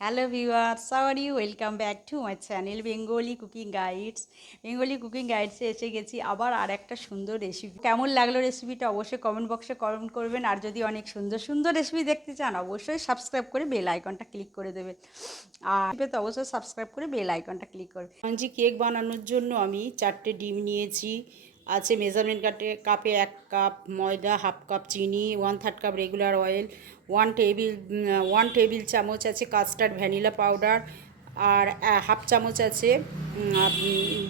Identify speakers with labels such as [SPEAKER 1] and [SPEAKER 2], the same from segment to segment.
[SPEAKER 1] Hello viewers are you welcome back to my channel Bengali cooking guides Bengali cooking গাইডসে এসে গেছি আবার আর একটা সুন্দর রেসিপি কেমন লাগল রেসিপিটা অবশ্যই কমেন্ট বক্সে কমেন্ট করবেন। আর যদি অনেক সুন্দর সুন্দর রেসিপি দেখতে চান, অবশ্যই সাবস্ক্রাইব করে বেল আইকনটা ক্লিক করে দেবেন। আর তো অবশ্যই সাবস্ক্রাইব করে বেল আইকনটা ক্লিক করবেন। স্পঞ্জি কেক বানানোর জন্য আমি চারটে ডিম নিয়েছি। আছে মেজারমেন্ট কাটে, কাপে এক কাপ ময়দা, হাফ কাপ চিনি one third cup regular oil one table one table চামচ আছে কাস্টার্ড ভ্যানিলা পাউডার আর হাফ চামচ আছে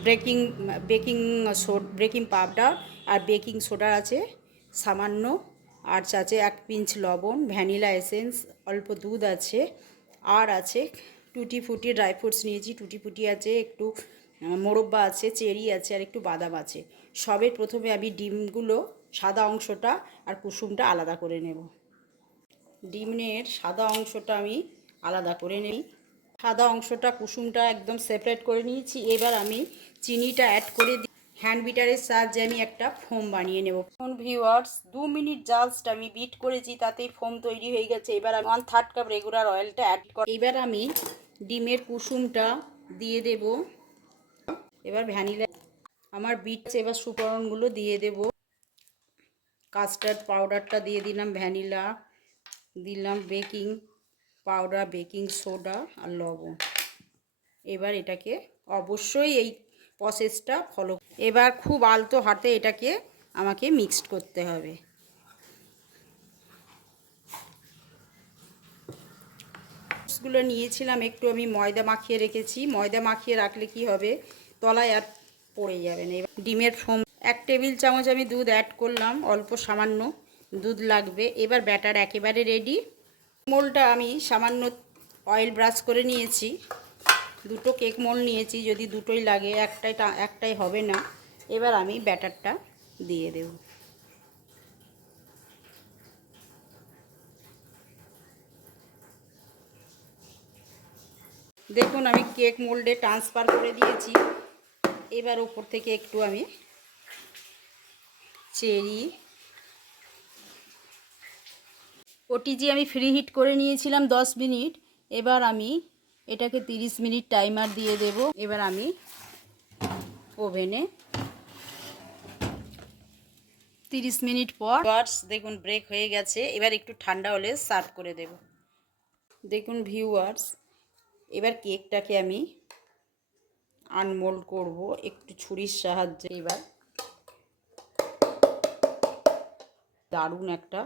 [SPEAKER 1] ব্রেকিং বেকিং ব্রেকিং পাউডার আর বেকিং সোডা আছে সামান্য। আর আছে এক পিঞ্চ লবণ ভ্যানিলা এসেন্স অল্প দুধ আছে। আর আছে টুটি ফুটি ড্রাই ফ্রুটস নিয়েছি টুটি ফুটি আছে, একটু মোরব্বা আছে, চেরি আছে আর একটু বাদাম আছে। সবের প্রথমে আমি ডিমগুলো সাদা অংশটা আর কুসুমটা আলাদা করে নেব। ডিমের সাদা অংশটা আমি আলাদা করে নিই। সাদা অংশটা, কুসুমটা একদম সেপারেট করে নিয়েছি। এবার আমি চিনিটা অ্যাড করে দিই হ্যান্ড বিটারের সাহায্যে আমি একটা ফোম বানিয়ে নেব। ফোন ভিউয়ার্স দু মিনিট জাস্ট আমি বিট করেছি, তাতেই ফোম তৈরি হয়ে গেছে। এবার আমি ওয়ান থার্ড কাপ রেগুলার অয়েলটা অ্যাড কর এবার আমি ডিমের কুসুমটা দিয়ে দেব। এবার ভ্যানিলা, আমার বিট এবার সুপরণগুলো দিয়ে দেব। কাস্টার্ড পাউডারটা দিয়ে দিলাম ভ্যানিলা, দিলাম বেকিং পাউডার, বেকিং সোডা আর লবণ। এবার এটাকে অবশ্যই এই প্রসেসটা ফলো এবার খুব আলতো হাতে এটাকে আমাকে মিক্সড করতে হবে। গুলো নিয়েছিলাম, একটু আমি ময়দা মাখিয়ে রেখেছি। ময়দা মাখিয়ে রাখলে কি হবে? তলায় আর পড়ে যাবে না। এবার ডিমের ফোম এক টেবিল চামচ আমি দুধ অ্যাড করলাম, অল্প সামান্য দুধ লাগবে। এবার ব্যাটার একেবারে রেডি মোলটা আমি সামান্য অয়েল ব্রাশ করে নিয়েছি। দুটো কেক মোল নিয়েছি, যদি দুটোই লাগে, একটাই একটাই হবে না। এবার আমি ব্যাটারটা দিয়ে দেব। দেখুন, আমি কেক মোল্ডে ট্রান্সফার করে দিয়েছি। এবার ওপর থেকে একটু আমি চেরি ওটিজি আমি ফ্রি হিট করে নিয়েছিলাম দশ মিনিট, এবার আমি এটাকে তিরিশ মিনিট টাইমার দিয়ে দেব। এবার আমি ওভেনে তিরিশ মিনিট পর বার্স দেখুন ব্রেক হয়ে গেছে, এবার একটু ঠান্ডা হলে সার্ভ করে দেব। দেখুন ভিউয়ার্স এবার কেকটাকে আমি আনমোল্ড করব, একটু ছুরির সাহায্যে। এবার দারুণ একটা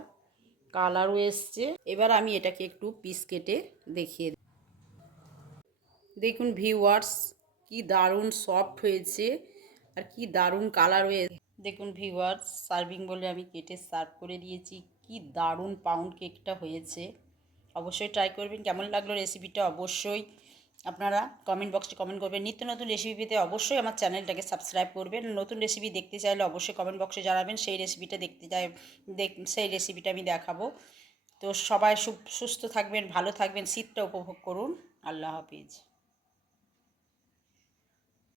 [SPEAKER 1] কালারও এসছে। এবার আমি এটাকে একটু পিস কেটে দেখিয়ে দেখুন ভিউয়ার্স, কি দারুণ সফট হয়েছে আর কি দারুণ কালার হয়েছে দেখুন ভিউয়ার্স, সার্ভিং বলে আমি কেটে সার্ভ করে দিয়েছি। কি দারুণ পাউন্ড কেকটা হয়েছে। অবশ্যই ট্রাই করবেন, কেমন লাগল রেসিপিটা অবশ্যই আপনারা কমেন্ট বক্সে কমেন্ট করবেন। নিত্য নতুন রেসিপি পেতে অবশ্যই আমার চ্যানেলটাকে সাবস্ক্রাইব করবেন। নতুন রেসিপি দেখতে চাইলে অবশ্যই কমেন্ট বক্সে জানাবেন, সেই রেসিপিটা দেখতে চাই সেই রেসিপিটা আমি দেখাবো। তো সবাই সুস্থ থাকবেন, ভালো থাকবেন, শীতটা উপভোগ করুন। আল্লাহ হাফিজ।